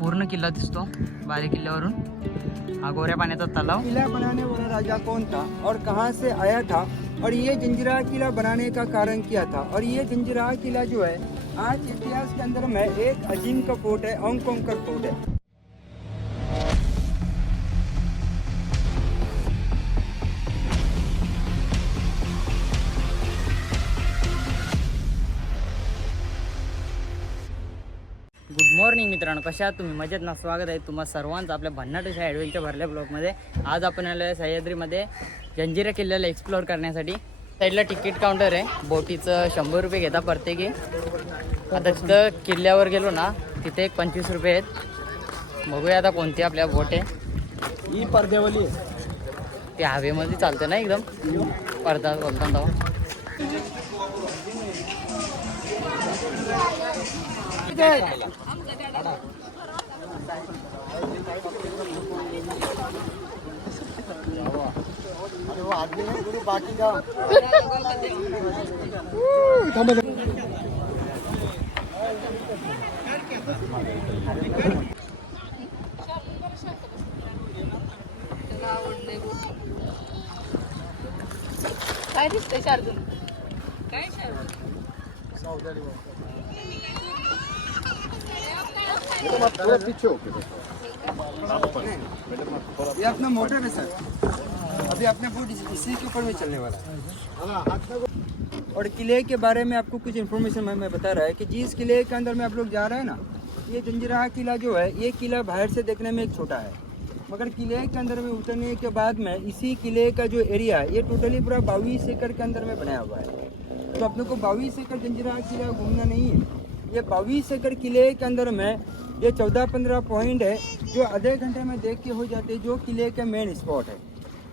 पूर्ण किल्ला दिसतो बाले किल्ल्यावरून। हा गोऱ्या पाण्याचा तलाव। किला बनाने वाला राजा कौन था और कहाँ से आया था और ये जंजीरा किला बनाने का कारण क्या था। और ये जंजीरा किला जो है आज इतिहास के अंदर में एक अजीम का फोर्ट है, अंकोंकर फोर्ट है। गुड मॉर्निंग मित्रांनो, कशा आहात तुम्ही? मजेत ना? स्वागत आहे तुम्हा सर्वांचं आपल्या भन्नाटच्या ॲडव्हेंचर भरल्या ब्लॉगमध्ये। आज आपण आलो आहे सह्याद्रीमध्ये जंजिरा किल्ल्याला एक्सप्लोअर करण्यासाठी। साईडला तिकीट काउंटर आहे, बोटीचं 100 रुपये घेता प्रत्येकी। आता तिथं किल्ल्यावर गेलो ना, तिथे 25 रुपये आहेत। बघूया आता कोणती आपल्या बोट आहे। ही पडद्यावाली ते हवेमध्ये चालते ना एकदम, पडदा बोलताना तेव्हा। बाकी का काय दिसतंय शार्दूल? काय ये अपना मोटर है सर, अभी अपने बोट इसी के ऊपर में चलने वाला है। और किले के बारे में आपको कुछ इन्फॉर्मेशन मैं बता रहा है कि जिस किले के अंदर में आप लोग जा रहे हैं ना, ये जंजीरा किला जो है, ये किला बाहर से देखने में एक छोटा है, मगर किले के अंदर में उतरने के बाद में इसी किले का जो एरिया है ये टोटली पूरा 22 एकड़ के अंदर में बनाया हुआ है। तो अपने को 22 एकड़ जंजीरा किला घूमना नहीं है। ये 22 एकड़ किले के अंदर में ये 14-15 पॉइंट है जो आधे घंटे में देख के हो जाते हैं, जो किले के मेन स्पॉट है।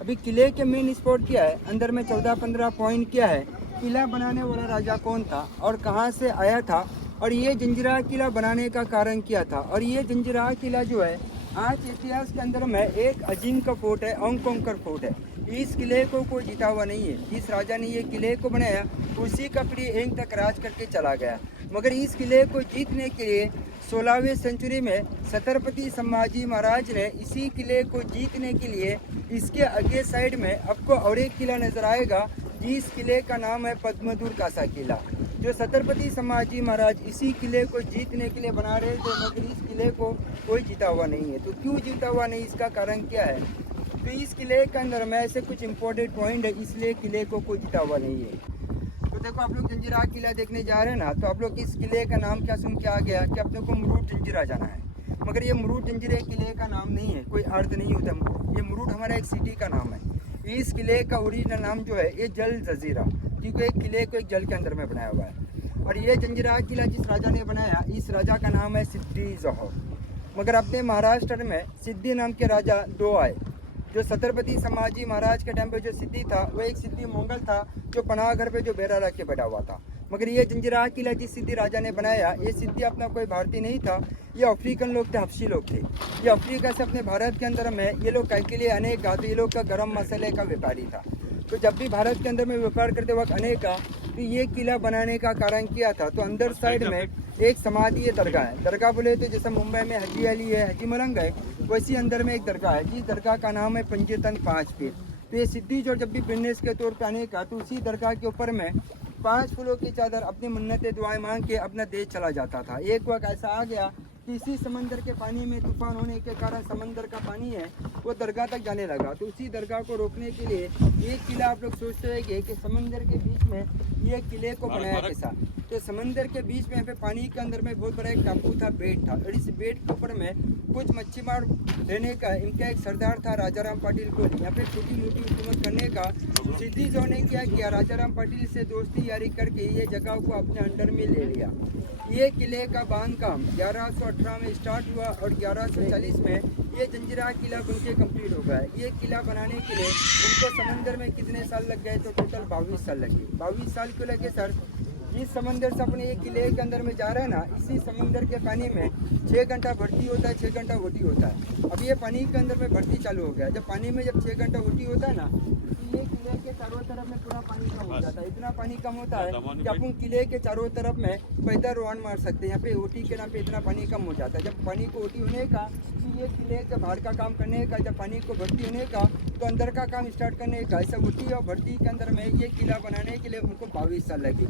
अभी किले के मेन स्पॉट क्या है, अंदर में 14-15 पॉइंट क्या है, किला बनाने वाला राजा कौन था और कहाँ से आया था, और ये जंजीरा किला बनाने का कारण क्या था। और ये जंजीरा किला जो है आज इतिहास के अंदर में एक अजीम का फोर्ट है, अंकोंकर फोर्ट है। इस किले को कोई जीता हुआ नहीं है। जिस राजा ने ये किले को बनाया उसी का पीढ़ी एंग तक राज करके चला गया, मगर इस किले को जीतने के लिए 16वीं सेंचुरी में छत्रपति संभाजी महाराज ने इसी किले को जीतने के लिए इसके आगे साइड में आपको और एक किला नजर आएगा, जिस किले का नाम है पद्मदूर कासा किला, जो छत्रपति संभाजी महाराज इसी किले को जीतने के लिए बना रहे थे, मगर इस किले को कोई जीता हुआ नहीं है। तो क्यों जीता हुआ नहीं, इसका कारण क्या है? तो इस किले के अंदर में ऐसे कुछ इम्पोर्टेंट पॉइंट है, इसलिए किले को कोई जीता हुआ नहीं है। तो देखो, आप लोग जंजीरा किला देखने जा रहे हैं ना, तो आप लोग इस किले का नाम क्या सुन के आ गया कि अपने को मुरुड जंजीरा जाना है, मगर ये मुरुड जंजीरे किले का नाम नहीं है, कोई अर्थ नहीं होता। ये मुरुड हमारा एक सिटी का नाम है। इस किले का ओरिजिनल नाम जो है ये जल जजीरा, क्योंकि एक किले को एक जल के अंदर में बनाया हुआ है। और ये जंजीरा किला जिस राजा ने बनाया, इस राजा का नाम है सिद्धि जोहर। मगर अपने महाराष्ट्र में सिद्धि नाम के राजा 2 आए। जो छत्रपति संभाजी महाराज के टाइम पे जो सिद्धि था वो एक सिद्धि मंगल था, जो पनाह घर पे जो बेरा रख के बैठा हुआ था। मगर ये जंजीरा किला जिस सिद्धि राजा ने बनाया, ये सिद्धि अपना कोई भारतीय नहीं था, ये अफ्रीकन लोग थे, हबशी लोग थे। ये अफ्रीका से अपने भारत के अंदर में ये लोग के लिए अनेक का, तो ये लोग का गर्म मसाले का व्यापारी था। तो जब भी भारत के अंदर में व्यापार करते वक्त अनेक का, तो ये किला बनाने का कारण क्या था, तो अंदर साइड में एक समाधि है, दरगाह है। दरगाह बोले तो जैसे मुंबई में हजी अली है, हजी मलंग है, वैसी अंदर में एक दरगाह है, जिस दरगाह का नाम है पंचेतन 5 पीर। तो ये सिद्धि जो जब भी बिजनेस के तौर पर आने का, तो उसी दरगाह के ऊपर में 5 फूलों की चादर अपनी मन्नतें दुआएं मांग के अपना देश चला जाता था। एक वक्त ऐसा आ गया कि इसी समंदर के पानी में तूफान होने के कारण समंदर का पानी है वो दरगाह तक जाने लगा। तो उसी दरगाह को रोकने के लिए एक किला आप लोग सोचते हैं कि समंदर के बीच में ये किले को बनाया कैसा। तो समंदर के बीच में यहाँ पे पानी के अंदर में बहुत बड़ा एक टापू था, बेट था, और इस बेट के ऊपर में कुछ मच्छी मार रहने का इनका एक सरदार था राजाराम पाटिल को। यहाँ पे छोटी मोटी हुकूमत करने का सिद्धि जो ने क्या किया, राजाराम पाटिल से दोस्ती यारी करके ये जगह को अपने अंडर में ले लिया। ये किले का बांधकाम 1118 में स्टार्ट हुआ और 1140 में ये जंजीरा किला बनके कंप्लीट हो गया। ये किला बनाने के लिए उनको समंदर में कितने साल लग गए, तो टोटल 22 साल लगे। 22 साल क्यों लगे सर? जिस समंदर से अपने ये किले के अंदर में जा रहे हैं ना, इसी समंदर के पानी में 6 घंटा भर्ती होता है, 6 घंटा वोटी होता है। अब ये पानी के अंदर में भर्ती चालू हो गया। जब पानी में जब 6 घंटा वोटी होता है ना, तो ये किले के चारों तरफ में पूरा पानी कम हो जाता है। इतना पानी कम होता है कि अपन किले के चारों तरफ में पैदल रवान मार सकते हैं। यहाँ पे ओटी के नाम पे इतना पानी कम हो जाता है। जब पानी को ओटी होने का तो ये किले के बाहर का काम करने का, जब पानी को भर्ती होने का तो अंदर का काम स्टार्ट करने का। ऐसा ओटी और भर्ती के अंदर में ये किला बनाने के लिए उनको 22 साल लगे।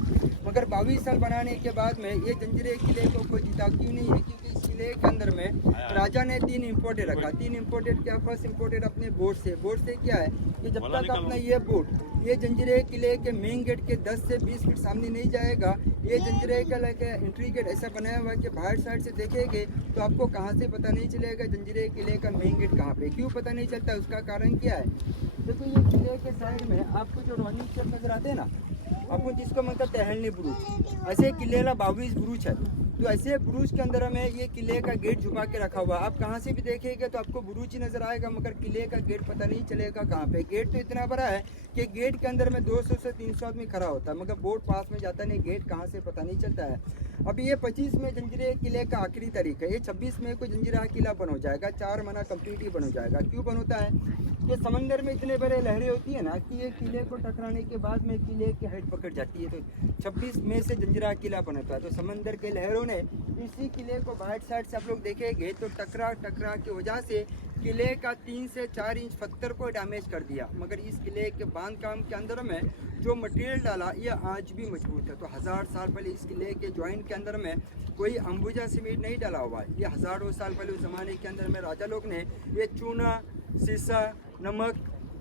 मगर 22 साल बनाने के बाद में ये जंजीरे किले को कोई जीता क्यों नहीं है? क्योंकि इस किले के अंदर में राजा ने 3 इम्पोर्टेड रखा। 3 इम्पोर्टेड क्या? फर्स्ट इम्पोर्टेड अपने बोट से। बोट से क्या है कि जब तक अपना ये बोट ये जंजीरे किले के मेन गेट के 10 से 20 फीट सामने नहीं जाएगा, ये जंजीरे किले का एंट्री गेट ऐसा बनाया हुआ है कि बाहर साइड से देखेंगे तो आपको कहाँ से पता नहीं चलेगा जंजीरे किले का मेन गेट कहाँ पे। क्यों पता नहीं चलता? उसका कारण क्या है? देखो ये किले के साइड में आपको जो रनिंग स्टेप नजर आते हैं ना, आपको जिसको मतलब टहलनी बुरुज, ऐसे किले का 22 बुरुज है। तो ऐसे बुरुज के अंदर में ये किले का गेट झुका के रखा हुआ है। आप कहाँ से भी देखेंगे तो आपको बुरुज ही नजर आएगा, मगर किले का गेट पता नहीं चलेगा कहाँ पे। गेट तो इतना बड़ा है कि गेट के अंदर में 200 से 300 आदमी खड़ा होता है, मगर बोट पास में जाता नहीं, गेट कहाँ से पता नहीं चलता है। अभी ये 25 में जंजीरे किले का आखिरी तारीख है। ये 26 में को जंजीरा किला बन हो जाएगा, 4 महीना कंप्लीट ही बन हो जाएगा। क्यों बन होता है? ये समंदर में इतने बड़े लहरें होती है ना कि ये किले को टकराने के बाद में किले की हाइट पकड़ जाती है। तो 26 मई से जंजीरा किला बना था। तो समंदर के लहरों ने इसी किले को बाहर साइड से आप लोग देखेंगे तो टकरा की वजह से किले का 3 से 4 इंच पत्थर को डैमेज कर दिया। मगर इस किले के बांध काम के अंदर में जो मटेरियल डाला ये आज भी मजबूत है। तो 1000 साल पहले इस किले के ज्वाइंट के अंदर में कोई अंबुजा सीमेंट नहीं डाला हुआ है। ये हज़ारों साल पहले उस ज़माने के अंदर में राजा लोग ने ये चूना, शीशा, नमक,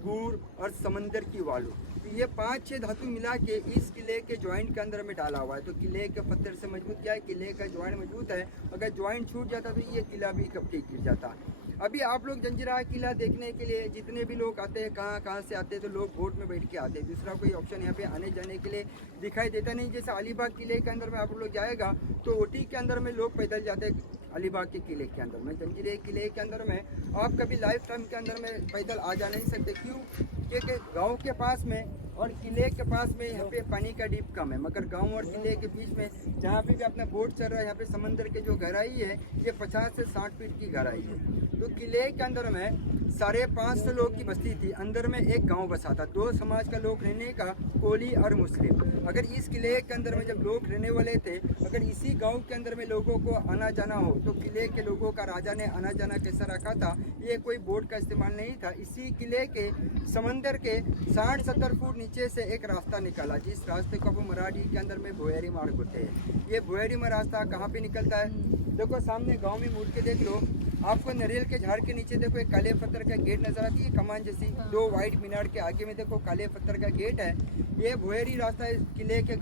गुड़ और समंदर की वालू, तो ये 5-6 धातु मिला के इस किले के ज्वाइंट के अंदर में डाला हुआ है। तो किले के पत्थर से मजबूत क्या है? किले का ज्वाइंट मजबूत है। अगर ज्वाइंट छूट जाता तो ये किला भी कब के गिर जाता। अभी आप लोग जंजीरा किला देखने के लिए जितने भी लोग आते हैं, कहाँ से आते हैं, तो लोग बोट में बैठ के आते हैं। दूसरा कोई ऑप्शन यहाँ पे आने जाने के लिए दिखाई देता नहीं। जैसे अलीबाग किले के अंदर में आप लोग जाएगा तो ओटी के अंदर में लोग पैदल जाते हैं। अलीबाग के किले के अंदर में, जंजीरे किले के अंदर में आप कभी लाइफ टाइम के अंदर में पैदल आ जा नहीं सकते। क्यों? क्योंकि गांव के पास में और किले के पास में यहाँ पे पानी का डीप कम है। मगर गांव और किले के बीच में जहाँ पे भी अपना बोट चल रहा है, यहाँ पे समंदर के जो गहराई है ये 50 से 60 फीट की गहराई है। तो किले के अंदर में 550 लोग की बस्ती थी। अंदर में एक गांव बसा था। 2 समाज का लोग रहने का, कोली और मुस्लिम। अगर इस किले के अंदर में जब लोग रहने वाले थे, अगर इसी गांव के अंदर में लोगों को आना जाना हो तो किले के लोगों का राजा ने आना जाना कैसा रखा था? ये कोई बोट का इस्तेमाल नहीं था। इसी किले के समंदर के 60-70 फुट नीचे से एक रास्ता निकाला, जिस रास्ते को वो मराठी के अंदर में भोयरी मार्ग होते हैं। ये भोयरी में रास्ता कहाँ पे निकलता है? देखो सामने गांव में मुड़ के देख लो, आपको नारियल के झाड़ के नीचे देखो एक काले पत्थर का गेट नजर आती है, कमान जैसी। 2 वाइट मीनार के आगे में देखो काले पत्थर का गेट है। ये भोयरी रास्ता इस किले के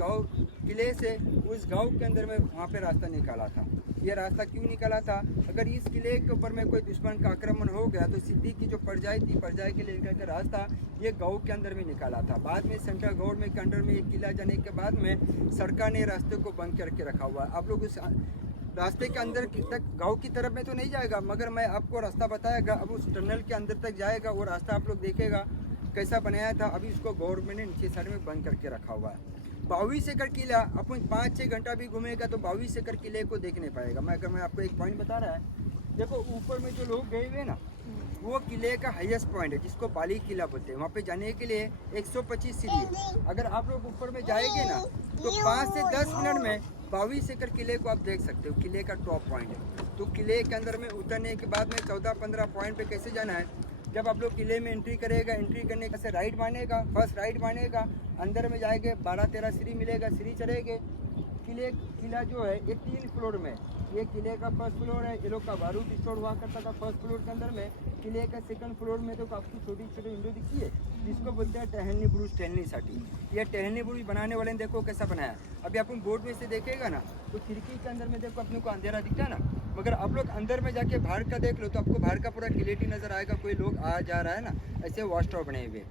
किले से उस गांव के अंदर में वहाँ पे रास्ता निकाला था। ये रास्ता क्यों निकाला था? अगर इस किले के ऊपर में कोई दुश्मन का आक्रमण हो गया तो सिद्धि की जो परजाई थी, परजाई के लिए निकल रास्ता ये गांव के अंदर में निकाला था। बाद में सेंट्रल गवर्नमेंट के अंडर में ये किला जाने के बाद में सरकार ने रास्ते को बंद करके रखा हुआ है। आप लोग उस रास्ते के अंदर तक गांव की तरफ में तो नहीं जाएगा, मगर मैं आपको रास्ता बताएगा। अब उस टनल के अंदर तक जाएगा, वो रास्ता आप लोग देखेगा कैसा बनाया था। अभी उसको गवर्नमेंट ने नीचे साइड में बंद करके रखा हुआ है। 22 एकड़ किला अपन 5-6 घंटा भी घूमेगा तो 22 एकड़ किले को देख नहीं पाएगा। मैं आपको एक पॉइंट बता रहा है, देखो ऊपर में जो लोग गए हुए ना, वो किले का हाईएस्ट पॉइंट है जिसको बाली किला बोलते हैं। वहाँ पे जाने के लिए 125 सीढ़ी है। अगर आप लोग ऊपर में जाएंगे ना तो 5 से 10 मिनट में 22 एकड़ किले को आप देख सकते हो। किले का टॉप पॉइंट है। तो किले के अंदर में उतरने के बाद में 14-15 पॉइंट पे कैसे जाना है? जब आप लोग किले में एंट्री करेगा, एंट्री करने का से राइट मानेगा, फर्स्ट राइट मानेगा, अंदर में जाएंगे 12-13 सीढ़ी मिलेगा, सीढ़ी चढ़ेंगे। किला जो है ये 3 फ्लोर में, ये किले का फर्स्ट फ्लोर है। ये लोग का बारूद स्टोर हुआ करता था फर्स्ट फ्लोर के अंदर में। किले का सेकंड फ्लोर में तो आपको छोटी छोटी विंडो दिखती है, जिसको बोलते हैं टहलनी बुरुज, टहलनी साठी। ये टहलनी बुरुज बनाने वाले ने देखो कैसा बनाया। अभी अपन बोर्ड में से देखेगा ना तो खिड़की के अंदर में देखो अपने को अंधेरा दिखता है ना, मगर आप लोग अंदर में जाके बाहर का देख लो तो आपको बाहर का पूरा क्लियरिटी नजर आएगा। कोई लोग आ जा रहा है ना, ऐसे वॉच टावर बने हुए।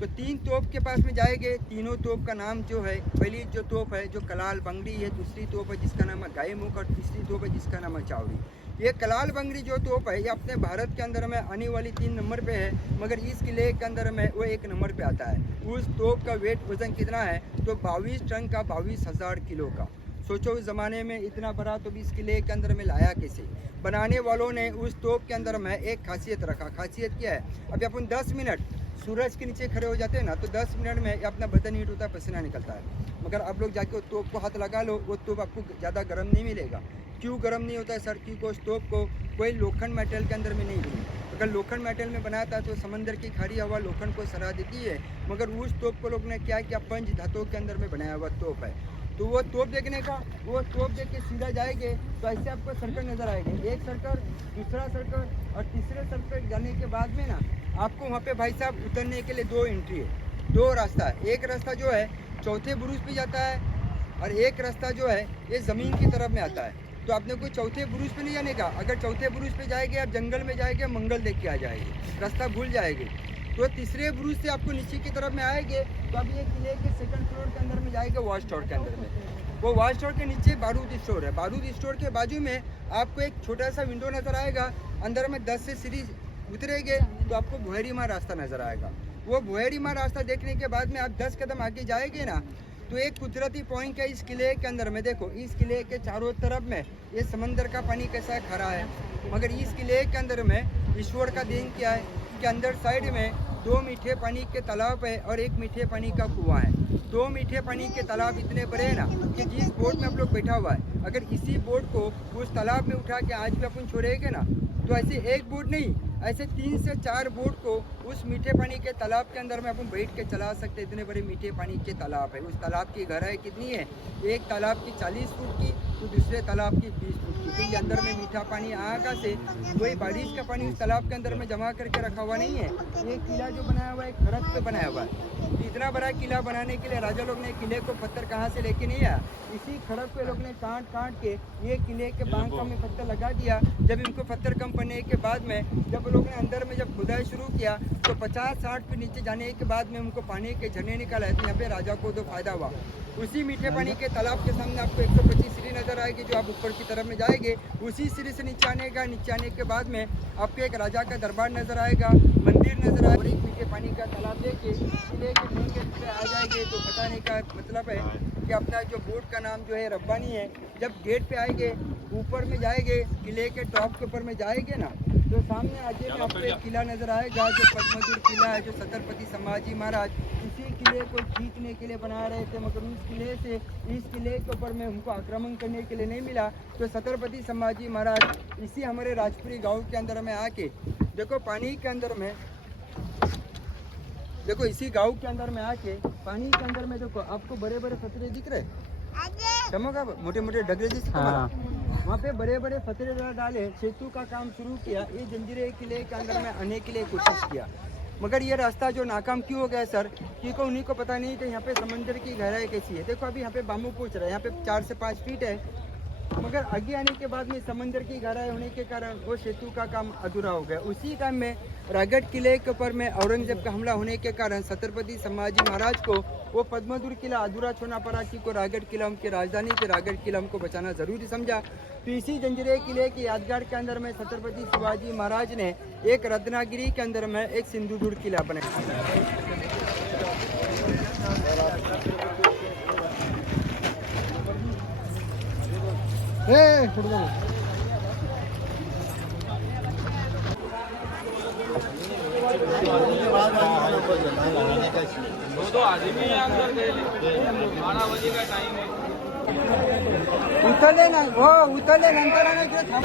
तो 3 तोप के पास में जाएंगे। तीनों तोप का नाम जो है, पहली जो तोप है जो कलाल बंगड़ी है, दूसरी तोप है जिसका नाम है गाय मुख, और तीसरी तोप है जिसका नाम है चावड़ी। ये कलाल बंगड़ी जो तोप है ये अपने भारत के अंदर में आने वाली 3 नंबर पे है, मगर इस किले के अंदर में वो 1 नंबर पे आता है। उस तोप का वेट वजन कितना है? तो 22 टन का, 22,000 किलो का। सोचो उस ज़माने में इतना बड़ा तो भी इस किले के अंदर में लाया कैसे? बनाने वालों ने उस तोप के अंदर में एक खासियत रखा। खासियत क्या है? अभी अपन 10 मिनट सूरज के नीचे खड़े हो जाते हैं ना तो 10 मिनट में अपना बदन हीट होता है, पसीना निकलता है। मगर आप लोग जाके तोप को हाथ लगा लो, वो तोप आपको ज़्यादा गर्म नहीं मिलेगा। क्यों गर्म नहीं होता है सर? क्योंकि उस तोप को कोई लोखंड मेटल के अंदर में नहीं बनी। अगर लोखंड मेटल में बनाया था तो समंदर की खारी हवा लोखंड को सरा देती है, मगर उस तोप को लोग ने क्या किया, पंच धातुओं के अंदर में बनाया हुआ तोप है। तो वो तोप देखने का, वो तोप देख के सीधा जाएंगे तो ऐसे आपको सर्कल नज़र आएंगे, एक सर्कल, दूसरा सर्कल और तीसरे सर्कल जाने के बाद में ना आपको वहाँ पे भाई साहब उतरने के लिए 2 एंट्री है, 2 रास्ता है। एक रास्ता जो है चौथे बुरुज पे जाता है और एक रास्ता जो है ये ज़मीन की तरफ में आता है। तो आपने कोई चौथे बुरुज पे नहीं जाने का। अगर चौथे बुरुज पे जाएंगे आप जंगल में जाएंगे, मंगल देख के आ जाएंगे, रास्ता भूल जाएंगे। तो तीसरे बुरुज से आपको नीचे की तरफ में आएंगे तो अब ये किले के 2nd फ्लोर के अंदर में जाएगा, वॉच टावर के अंदर में। वो वॉच टावर के नीचे बारूद स्टोर है, बारूद स्टोर के बाजू में आपको एक छोटा सा विंडो नज़र आएगा, अंदर में 10 से सीढ़ी उतरेंगे तो आपको भुहेरीमा रास्ता नज़र आएगा। वो भुहेरीमा रास्ता देखने के बाद में आप 10 कदम आगे जाएंगे ना तो एक कुदरती पॉइंट है इस किले के अंदर में। देखो इस किले के चारों तरफ में ये समंदर का पानी कैसा खड़ा है, मगर इस किले के अंदर में ईश्वर का देन क्या है कि अंदर साइड में 2 मीठे पानी के तालाब है और 1 मीठे पानी का कुआं है। 2 मीठे पानी के तालाब इतने बड़े हैं ना कि जिस बोट में आप लोग बैठा हुआ है, अगर इसी बोट को उस तालाब में उठा के आज भी अपन छोड़ेंगे ना तो ऐसे एक बोट नहीं, ऐसे 3 से 4 बोट को उस मीठे पानी के तालाब के अंदर में अपन बैठ के चला सकते। इतने बड़े मीठे पानी के तालाब है। उस तालाब की गहराई कितनी है? एक तालाब की 40 फुट की तो दूसरे तालाब की 20 फुट की। क्योंकि अंदर में मीठा पानी आगा से कोई बारिश का पानी उस तालाब के अंदर में जमा करके रखा हुआ नहीं है। ये किला जो बनाया हुआ है खड़क पे बनाया हुआ है। इतना बड़ा किला बनाने के लिए राजा लोग ने किले को पत्थर कहाँ से लेके नहीं आया, इसी खड़क पे लोग ने काट के ये किले के बांका में पत्थर लगा दिया। जब इनको पत्थर कम पड़ने के बाद में जब लोग ने अंदर में जब खुदाई शुरू किया तो 50-60 फीट नीचे जाने के बाद में उनको पानी के झरने निकाला है। तो यहाँ पे राजा को तो फायदा हुआ। उसी मीठे पानी के तालाब के सामने आपको 125 सीढ़ी नजर आएगी जो आप ऊपर की तरफ में जाएंगे। उसी सीढ़ी से नीचे आने का, नीचे आने के बाद में आपको एक राजा का दरबार नजर आएगा, मंदिर नजर आएगा। एक मीठे पानी का तालाब लेके किले के मेन गेट पे आ जाएंगे तो बताने का मतलब है कि अपना जो बोट का नाम जो है रब्बानी है। जब गेट पे आएंगे, ऊपर में जाएंगे, किले के टॉप के ऊपर में जाएंगे ना तो सामने आगे में आपको एक किला नजर आएगा जो पद्मदुर किला है, जो छत्रपति संभाजी महाराज इसी किले को जीतने के लिए बना रहे थे। मगर उस किले से इस किले के ऊपर में उनको आक्रमण करने के लिए नहीं मिला तो छत्रपति संभाजी महाराज इसी हमारे राजपुरी गांव के अंदर में आके देखो पानी के अंदर में, देखो इसी गांव के अंदर में आके पानी के अंदर में देखो आपको बड़े बड़े फतरे दिख रहे, चमोगा मोटे मोटे डगरे जिस वहाँ पे बड़े बड़े फतरे डाले, सेतु का काम शुरू किया। ये जंजीरे किले के अंदर में आने के लिए कोशिश किया, मगर ये रास्ता जो नाकाम क्यों हो गया सर? क्योंकि उन्हीं को पता नहीं कि यहाँ पे समंदर की गहराई कैसी है। देखो अभी यहाँ पे बाम्बू पूछ रहा है, यहाँ पे 4 से 5 फीट है, मगर आगे आने के बाद में समंदर की गहराई होने के कारण वो सेतु का काम अधूरा हो गया। उसी टाइम में रायगढ़ किले के ऊपर में औरंगजेब का हमला होने के कारण छत्रपति संभाजी महाराज को वो पद्मदुर किला अधूरा छोड़ना पड़ा, क्योंकि रायगढ़ किला उनकी राजधानी थी, रायगढ़ किला हमको बचाना जरूरी समझा। तो इसी जंजीरे किले की यादगार के अंदर में छत्रपति शिवाजी महाराज ने एक रत्नागिरी के अंदर में एक सिंधुदुर्ग किला बनाया। उतरले ना हो, उतरले नंतर आना इकडे थांब.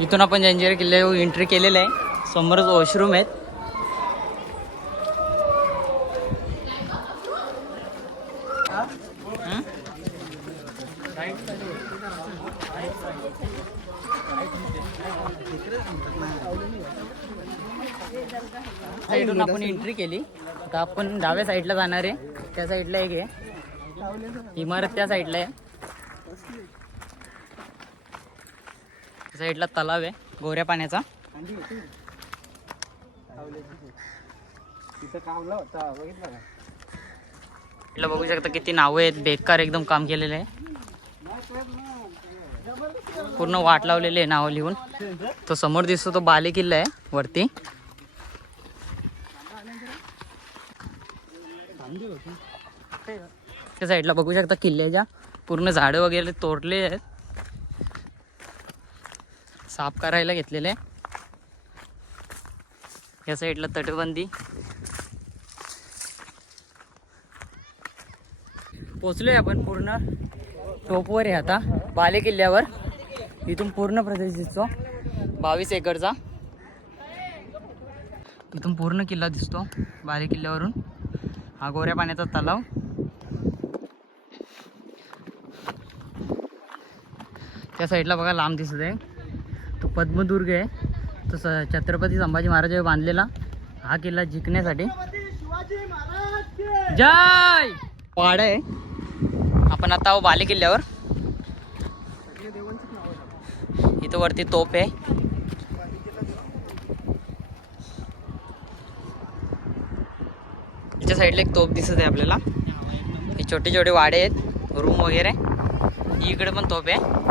इथून आपण जंजिरा किल्ल्यावर एंट्री केलेलं आहे. समोरच वॉशरूम आहेत. साईडून आपण एंट्री केली. आता आपण डाव्या साईडला जाणार आहे. त्या साईडला एक आहे इमारत, त्या साईडला आहे. त्या साईडला तलाव आहे गोऱ्या पाण्याचा. इथलं बघू शकता किती नावं आहेत. बेकार एकदम काम केलेलं आहे. पूर्ण वाट लावलेली आहे नावं लिहून. तो समोर दिसतो तो बाले किल्ला आहे वरती. त्या साईडला बघू शकता किल्ल्याच्या पूर्ण झाडं वगैरे तोडले आहेत, साफ करायला घेतलेले. या साईडला तटबंदी. पोचलोय आपण पूर्ण टोपवर आहे आता बाले किल्ल्यावर. इथून पूर्ण प्रदेश दिसतो 22 एकरचा. इथून पूर्ण किल्ला दिसतो बाले किल्ल्यावरून. हा गोऱ्या पाण्याचा तलाव. त्या साईडला बघा लांब दिसत आहे तो पद्मदुर्ग आहे. तो छत्रपती संभाजी महाराजांनी बांधलेला हा किल्ला जिंकण्यासाठी. जय वाडा आहे. आपण आता आहो बाले किल्ल्यावर. इथं वरती तोप आहे. त्याच्या साईडला एक तोप दिसत आहे आपल्याला. हे छोटे छोटे वाडे आहेत, रूम वगैरे. इकडे पण तोप आहे.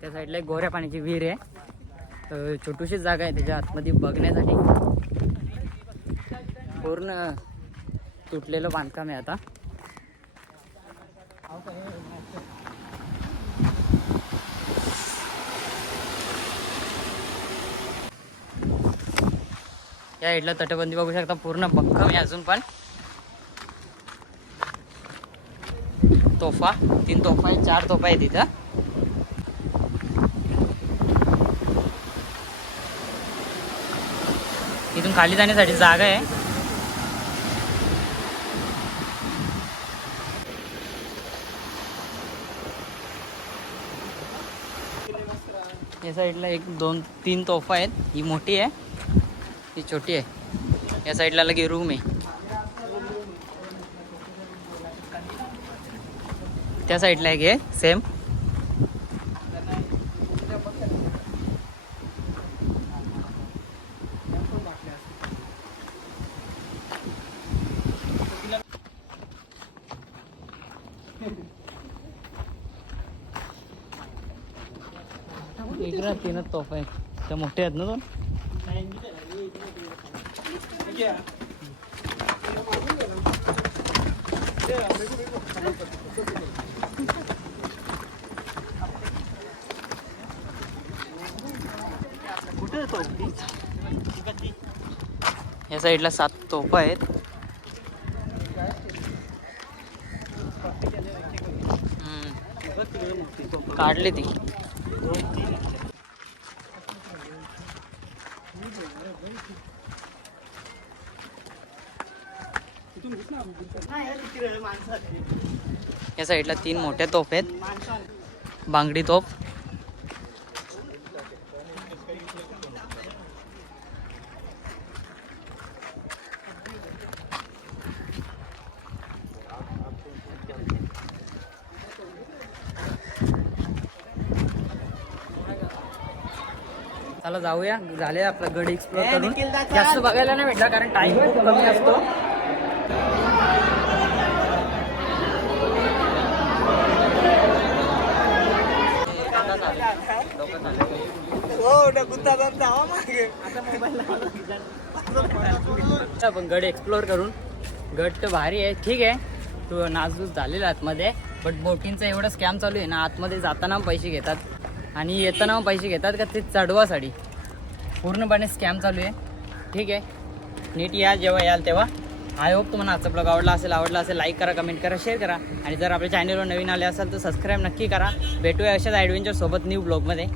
त्या साईडला एक गोऱ्या पाण्याची विहीर आहे. छोटीशी जागा आहे त्याच्या आतमध्ये बघण्यासाठी. पूर्ण तुटलेलं बांधकाम आहे आता. या साईडला तटबंदी बघू शकता पूर्ण भक्कम आहे अजून पण. तोफा 3 तोफा आहेत, 4 तोफा आहेत तिथं. इथून खाली जाण्यासाठी जागा आहे. या साईडला 1 2 3 तोफा आहेत. ही मोठी आहे, ही छोटी आहे. या साईडला लगे रूम आहे. त्या साईडला एक आहे सेम. इकडे 3 तोफा आहेत. त्या मोठे आहेत ना दोन. या साईडला 7 तोफा आहेत. काढली ती. या साईडला 3 मोठ्या तोफ आहेत. बांगडी तोफ. चला जाऊया. झाले आपला गड एक्सप्लोर करून. जास्त बघायला नाही भेटला कारण टाइम खूप कमी असतो. आपण गड एक्सप्लोर करून. गड तर भारी आहे, ठीक आहे. तो नासधूस झालेला आतमध्ये. बट बोटिंगचा एवढा स्कॅम चालू आहे ना. आतमध्ये जाताना पैसे घेतात आणि येताना पैसे घेतात का ते चढवासाठी. पूर्णपणे स्कॅम चालू आहे, ठीक आहे. नीट या जेव्हा याल तेव्हा. आय होप तुम्हाला आजचा ब्लॉग आवडला असेल लाईक करा, कमेंट करा, शेअर करा. आणि जर आपल्या चॅनलवर नवीन आले असाल तर सबस्क्राईब नक्की करा. भेटूया अशाच ॲडव्हेंचर सोबत न्यू ब्लॉगमध्ये.